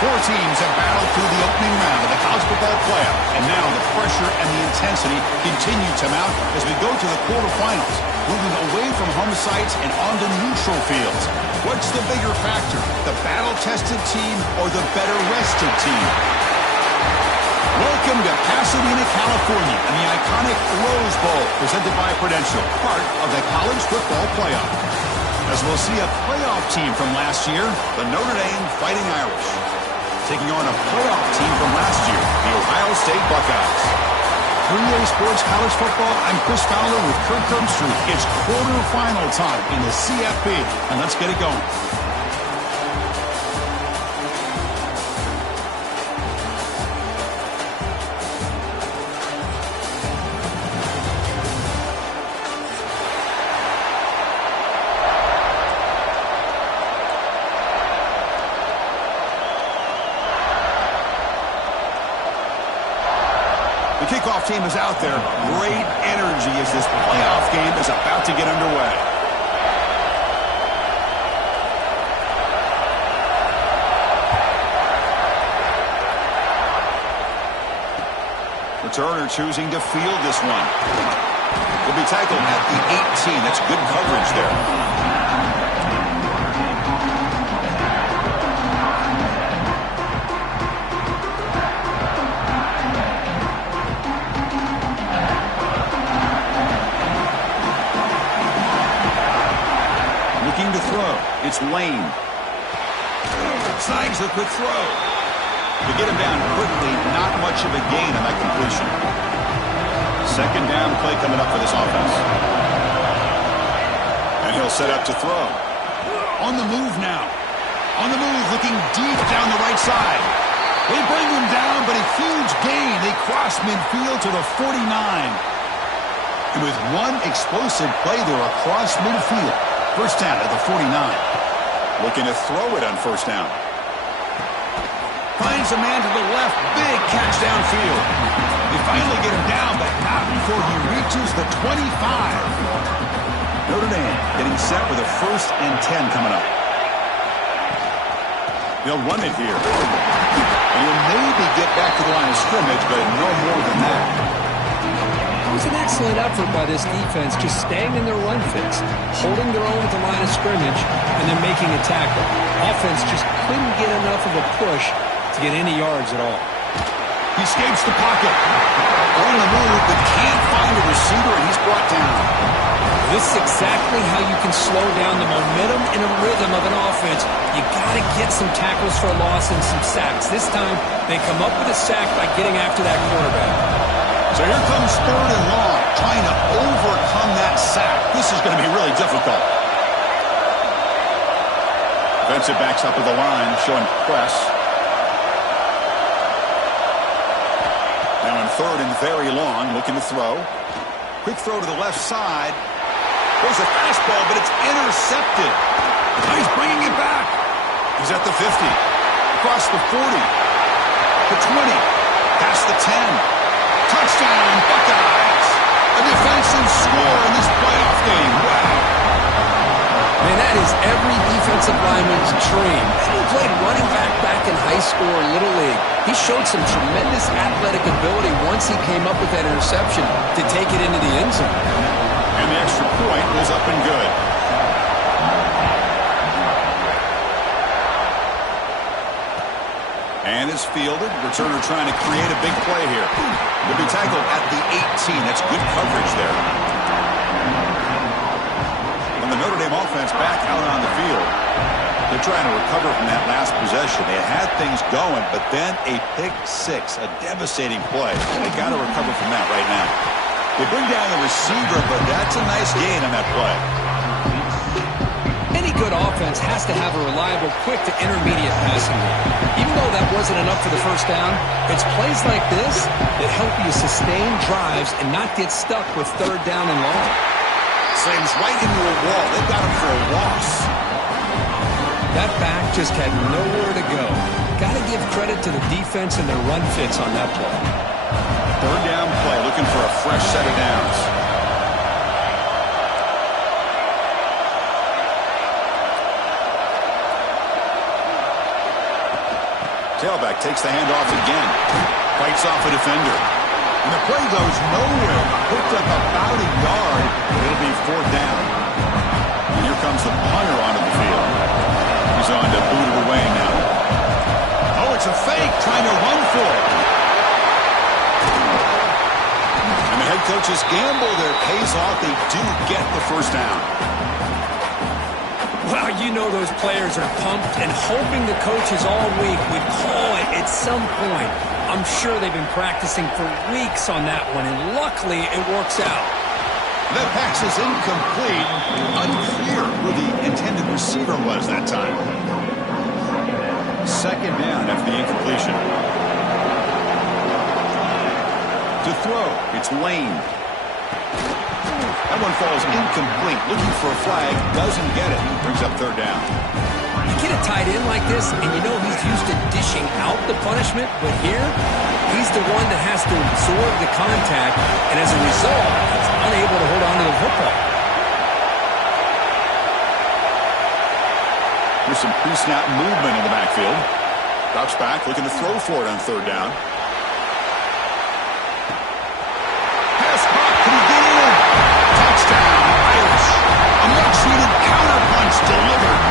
Four teams have battled through the opening round of the college football playoff, and now the pressure and the intensity continue to mount as we go to the quarterfinals, moving away from home sites and onto neutral fields. What's the bigger factor, the battle-tested team or the better-rested team? Welcome to Pasadena, California, and the iconic Rose Bowl, presented by Prudential, part of the college football playoff. As we'll see a playoff team from last year, the Notre Dame Fighting Irish, taking on a playoff team from last year, the Ohio State Buckeyes. 3A Sports College Football, I'm Chris Fowler with Kirk Herbstreit. It's quarterfinal time in the CFB, and let's get it going. The kickoff team is out there. Great energy as this playoff game is about to get underway. Returner choosing to field this one. Will be tackled at the 18. That's good coverage there. To throw. It's Lane. Snags the quick throw. To get him down quickly, not much of a gain on that completion. Second down play coming up for this offense. And he'll set up to throw. On the move now. On the move, looking deep down the right side. They bring him down, but a huge gain. They cross midfield to the 49. And with one explosive play, they're across midfield. First down at the 49. Looking to throw it on first down. Finds a man to the left. Big catch downfield. They finally get him down, but not before he reaches the 25. Notre Dame getting set with a 1st and 10 coming up. They'll run it here. And he'll maybe get back to the line of scrimmage, but no more than that. It was an excellent effort by this defense, just staying in their run fits, holding their own at the line of scrimmage, and then making a tackle. Offense just couldn't get enough of a push to get any yards at all. He escapes the pocket. On the move, but can't find a receiver, and he's brought down. This is exactly how you can slow down the momentum and a rhythm of an offense. You got to get some tackles for a loss and some sacks. This time, they come up with a sack by getting after that quarterback. So here comes 3rd and long, trying to overcome that sack. This is going to be really difficult. Defensive backs up with the line, showing press. Now in 3rd and very long, looking to throw. Quick throw to the left side. There's a fastball, but it's intercepted. Now he's bringing it back. He's at the 50. Across the 40. The 20. Past the 10. Touchdown, Buckeyes! A defensive score in this playoff game. Wow! Man, that is every defensive lineman's dream. And he played running back in high school or Little League. He showed some tremendous athletic ability once he came up with that interception to take it into the end zone. And the extra point was up and good. And it's fielded. Returner trying to create a big play here. Will be tackled at the 18. That's good coverage there. When the Notre Dame offense back out on the field, they're trying to recover from that last possession. They had things going, but then a pick six, a devastating play. They got to recover from that right now. They bring down the receiver, but that's a nice gain on that play. Any good offense has to have a reliable, quick to intermediate passing game. Even though that wasn't enough for the first down, it's plays like this that help you sustain drives and not get stuck with 3rd down and long. Slams right into a wall. They've got him for a loss. That back just had nowhere to go. Got to give credit to the defense and their run fits on that play. 3rd down play, looking for a fresh set of downs. Tailback takes the handoff again. Fights off a defender. And the play goes nowhere. Picked up about a yard, but it'll be 4th down. And here comes the punter onto the field. He's on to boot it away now. Oh, it's a fake, trying to run for it. And the head coach's gamble there pays off. They do get the 1st down. Well, you know those players are pumped and hoping the coaches all week would call it at some point. I'm sure they've been practicing for weeks on that one, and luckily it works out. The pass is incomplete. Unclear who the intended receiver was that time. 2nd down after the incompletion. To throw, it's Lane. That one falls incomplete. Looking for a flag, doesn't get it. Brings up 3rd down. You get a tight end like this, and you know he's used to dishing out the punishment, but here, he's the one that has to absorb the contact, and as a result, he's unable to hold on to the football. There's some pre-snap movement in the backfield. Drops back, looking to throw for it on 3rd down. Pass caught, can he get in? Touchdown, Irish. A much-needed counter-punch delivered.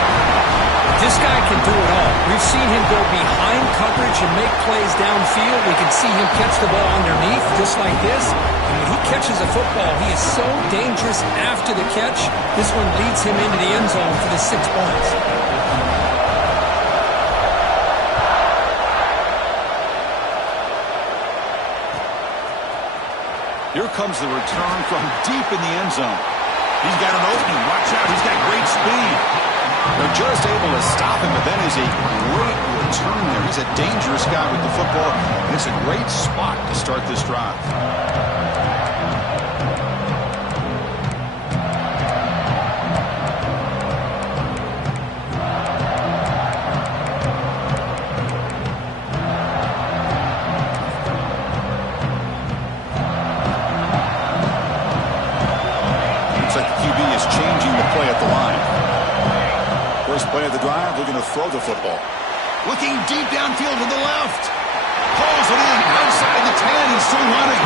This guy can do it all. We've seen him go behind coverage and make plays downfield. We can see him catch the ball underneath, just like this. And when he catches a football, he is so dangerous after the catch. This one leads him into the end zone for the 6 points. Here comes the return from deep in the end zone. He's got an opening. Watch out. He's got great speed. They're just able to stop him, but that is a great return there. He's a dangerous guy with the football, and it's a great spot to start this drive. Looks like the QB is changing the play at the line. First play of the drive, looking to throw the football. Looking deep downfield to the left. Pulls it in outside the 10. He's still running.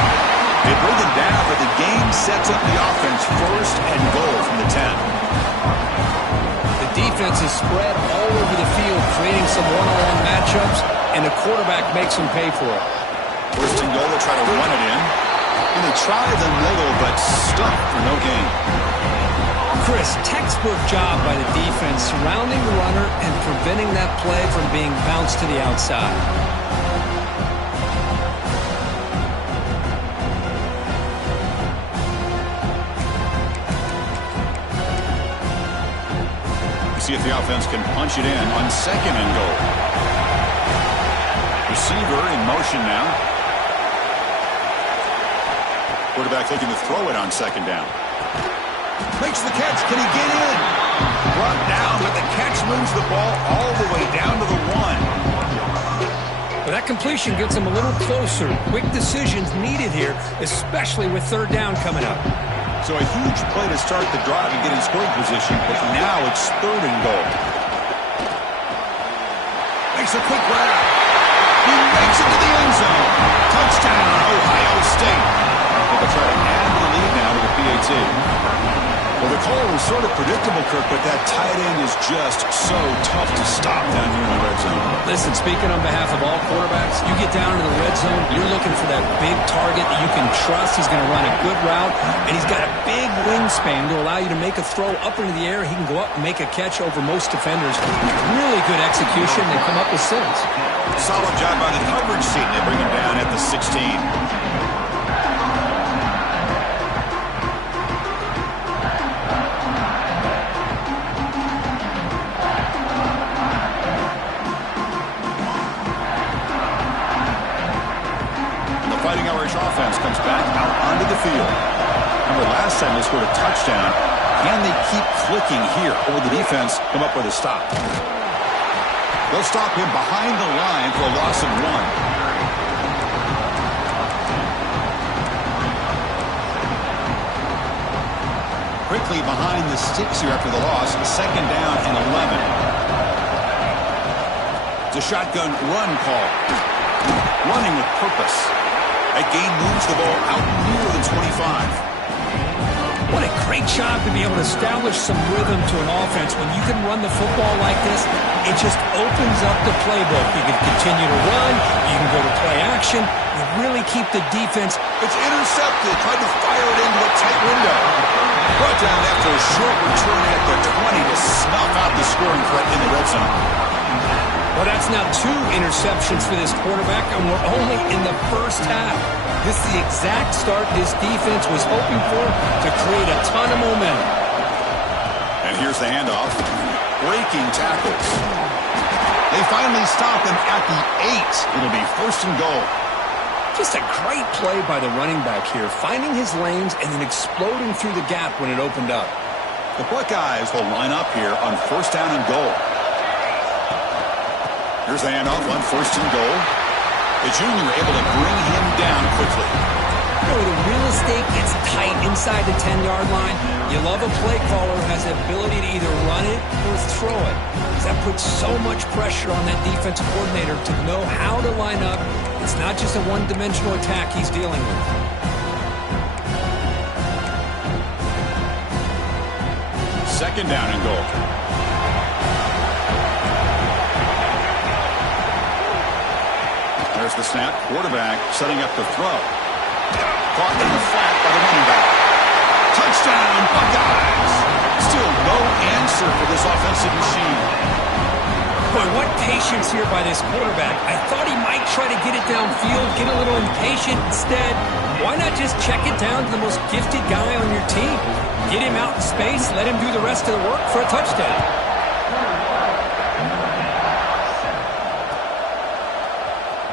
They bring him down, but the game sets up the offense 1st and goal from the 10. The defense is spread all over the field, creating some one-on-one matchups, and the quarterback makes them pay for it. 1st and goal, they try to run it in. And they try the middle, but stuck for no gain. Chris, textbook job by the defense surrounding the runner and preventing that play from being bounced to the outside. See if the offense can punch it in on 2nd and goal. Receiver in motion now. Quarterback looking to throw it on 2nd down. Makes the catch. Can he get in? Brought down, but the catch moves the ball all the way down to the 1. But that completion gets him a little closer. Quick decisions needed here, especially with 3rd down coming up. So a huge play to start the drive and get in scoring position, but now it's 3rd and goal. Makes a quick grab. He makes it to the end zone. Touchdown, Ohio State. They'll try to add the lead now to the PAT. Well, the call was sort of predictable, Kirk, but that tight end is just so tough to stop down here in the red zone. Listen, speaking on behalf of all quarterbacks, you get down into the red zone, you're looking for that big target that you can trust. He's going to run a good route, and he's got a big wingspan to allow you to make a throw up into the air. He can go up and make a catch over most defenders. Really good execution. They come up with 6. Solid job by the coverage team. They bring him down at the 16. Fighting Irish offense comes back out onto the field. Remember, last time they scored a touchdown. Can they keep clicking here? Or will the defense come up with a stop? They'll stop him behind the line for a loss of 1. Quickly behind the sticks here after the loss. 2nd down and 11. It's a shotgun run call. Running with purpose. That gain moves the ball out near the 25. What a great job to be able to establish some rhythm to an offense. When you can run the football like this, it just opens up the playbook. You can continue to run. You can go to play action. You really keep the defense. It's intercepted. Tried to fire it into a tight window. Brought down after a short return at the 20 to snuff out the scoring threat in the red zone. Well, that's now 2 interceptions for this quarterback, and we're only in the first half. This is the exact start this defense was hoping for to create a ton of momentum. And here's the handoff. Breaking tackles. They finally stop him at the 8. It'll be first and goal. Just a great play by the running back here, finding his lanes and then exploding through the gap when it opened up. The Buckeyes will line up here on first down and goal. Here's the handoff on first and goal. The junior able to bring him down quickly. Really, the real estate gets tight inside the 10-yard line. You love a play caller who has the ability to either run it or throw it. That puts so much pressure on that defensive coordinator to know how to line up. It's not just a one-dimensional attack he's dealing with. Second down and goal. There's the snap. Quarterback setting up the throw. Caught in the flat by the running back. Touchdown, Buckeyes. Still no answer for this offensive machine. Boy, what patience here by this quarterback. I thought he might try to get it downfield, get a little impatient. Instead, why not just check it down to the most gifted guy on your team? Get him out in space, let him do the rest of the work for a touchdown.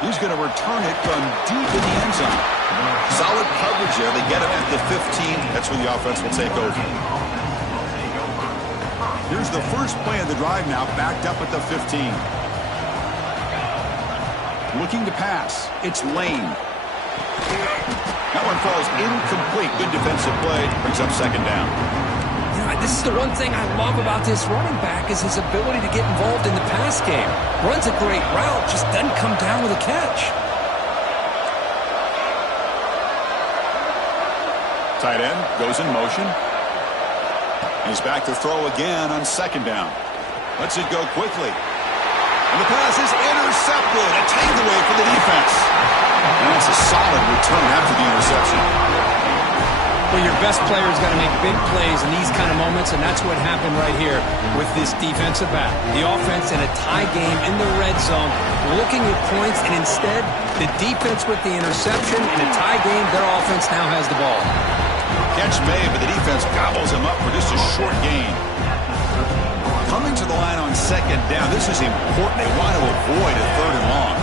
He's going to return it from deep in the end zone. Solid coverage there. They get him at the 15. That's where the offense will take over. Here's the first play of the drive now, backed up at the 15. Looking to pass. It's Lane. That one falls incomplete. Good defensive play. Brings up second down. This is the one thing I love about this running back is his ability to get involved in the pass game. Runs a great route, just doesn't come down with a catch. Tight end goes in motion. He's back to throw again on second down. Lets it go quickly. And the pass is intercepted. A takeaway for the defense. And that's a solid return after the interception. Well, your best player's got to make big plays in these kind of moments, and that's what happened right here with this defensive back. The offense in a tie game in the red zone, looking at points, and instead, the defense with the interception. In a tie game, their offense now has the ball. Catch made, but the defense gobbles him up for just a short gain. Coming to the line on second down, this is important. They want to avoid a third and long.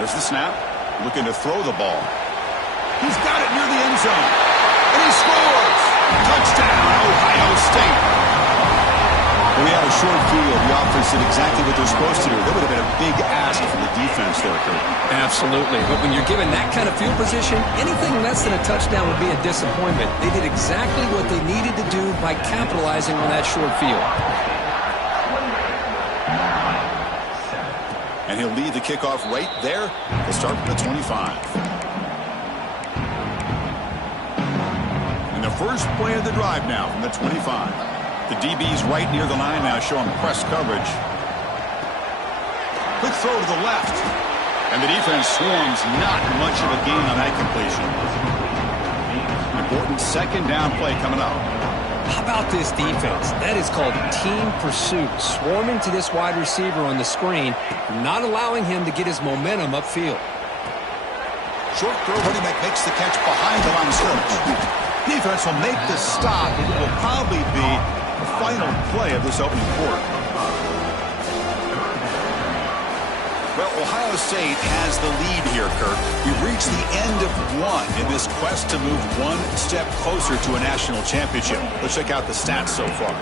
There's the snap. Looking to throw the ball. He's got it near the end zone. And he scores! Touchdown, Ohio State. We had a short field. The offense did exactly what they're supposed to do. That would have been a big ask from the defense there, Kurt. Absolutely. But when you're given that kind of field position, anything less than a touchdown would be a disappointment. They did exactly what they needed to do by capitalizing on that short field. And he'll lead the kickoff right there. He'll start from the 25. And the first play of the drive now from the 25. The DB's right near the line now, showing press coverage. Quick throw to the left. And the defense swarms. Not much of a gain on that completion. Important second down play coming up. How about this defense? That is called team pursuit. Swarming to this wide receiver on the screen, not allowing him to get his momentum upfield. Short throw, running back makes the catch behind the line of scrimmage. Defense will make the stop. It will probably be the final play of this opening quarter. Well, Ohio State has the lead here, Kirk. We've reached the end of one in this quest to move one step closer to a national championship. Let's check out the stats so far.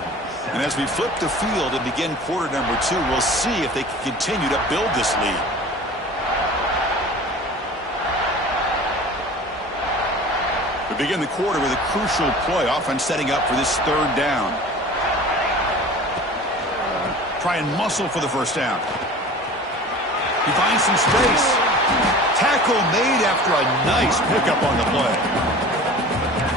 And as we flip the field and begin quarter number 2, we'll see if they can continue to build this lead. We begin the quarter with a crucial play, offense setting up for this third down. try and muscle for the first down. He finds some space. Tackle made after a nice pickup on the play.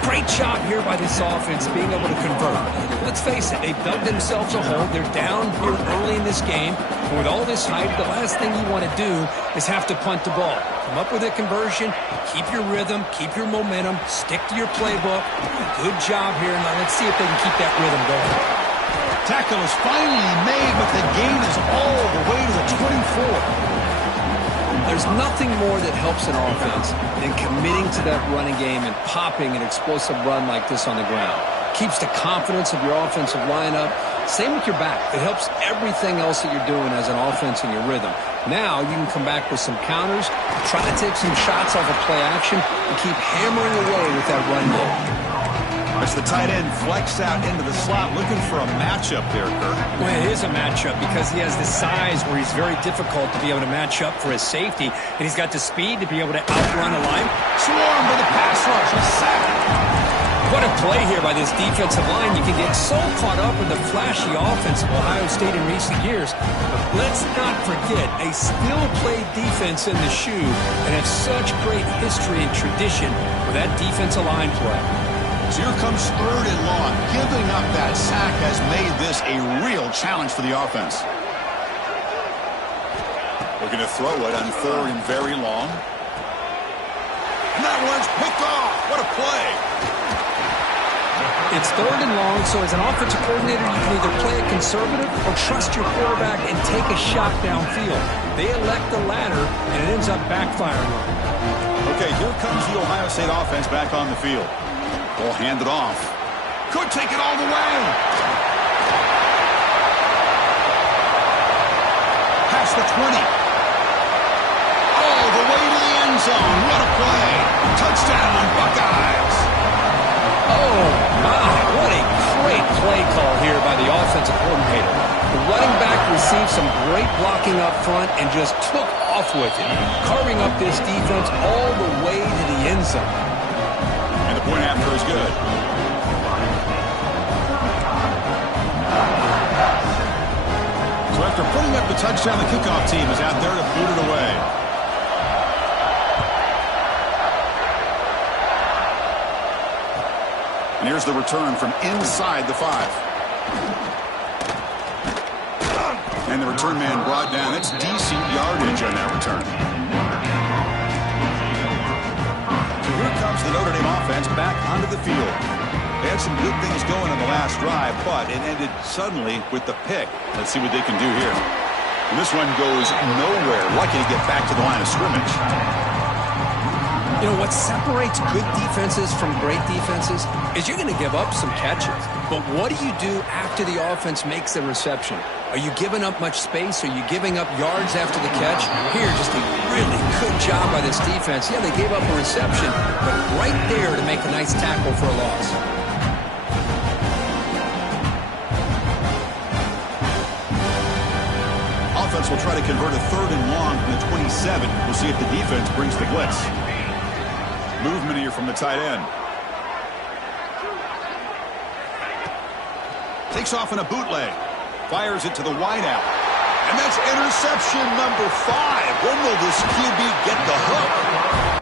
Great job here by this offense being able to convert. Let's face it, they've dug themselves a hole. They're down here early in this game. And with all this hype, the last thing you want to do is have to punt the ball. Come up with a conversion, keep your rhythm, keep your momentum, stick to your playbook. Good job here. Now let's see if they can keep that rhythm going. Tackle is finally made, but the gain is all the way to the 24. There's nothing more that helps an offense than committing to that running game and popping an explosive run like this on the ground. Keeps the confidence of your offensive lineup. Same with your back. It helps everything else that you're doing as an offense in your rhythm. Now you can come back with some counters, try to take some shots off of play action, and keep hammering away with that run game. As the tight end flexed out into the slot, looking for a matchup there, Kirk. Well, it is a matchup because he has the size where he's very difficult to be able to match up for his safety, and he's got the speed to be able to outrun a line. Swarm with a pass rush, a sack. What a play here by this defensive line. You can get so caught up with the flashy offense of Ohio State in recent years, but let's not forget a still-played defense in the shoe and have such great history and tradition with that defensive line play. So here comes 3rd and long. Giving up that sack has made this a real challenge for the offense. Looking to throw it on 3rd and very long. And that one's picked off. What a play. It's 3rd and long, so as an offensive coordinator, you can either play it conservative or trust your quarterback and take a shot downfield. They elect the latter, and it ends up backfiring on them. Okay, here comes the Ohio State offense back on the field. Ball handed off. Could take it all the way. Past the 20. All the way to the end zone. What a play. Touchdown, Buckeyes. Oh, my. What a great play call here by the offensive coordinator. The running back received some great blocking up front and just took off with it, carving up this defense all the way to the end zone. And the point after is good. So after putting up the touchdown, the kickoff team is out there to boot it away. And here's the return from inside the 5. And the return man brought down. That's decent yardage on that return. So here comes the Notre Dame offense back onto the field. They had some good things going on the last drive, but it ended suddenly with the pick. Let's see what they can do here. And this one goes nowhere. Lucky to get back to the line of scrimmage. You know, what separates good defenses from great defenses is you're going to give up some catches. But what do you do after the offense makes the reception? Are you giving up much space? Are you giving up yards after the catch? Here, just a really good job by this defense. Yeah, they gave up a reception, but right there to make a nice tackle for a loss. Offense will try to convert a 3rd and long from the 27. We'll see if the defense brings the blitz. Movement here from the tight end. Takes off in a bootleg. Fires it to the wideout. And that's interception number 5. When will this QB get the hook?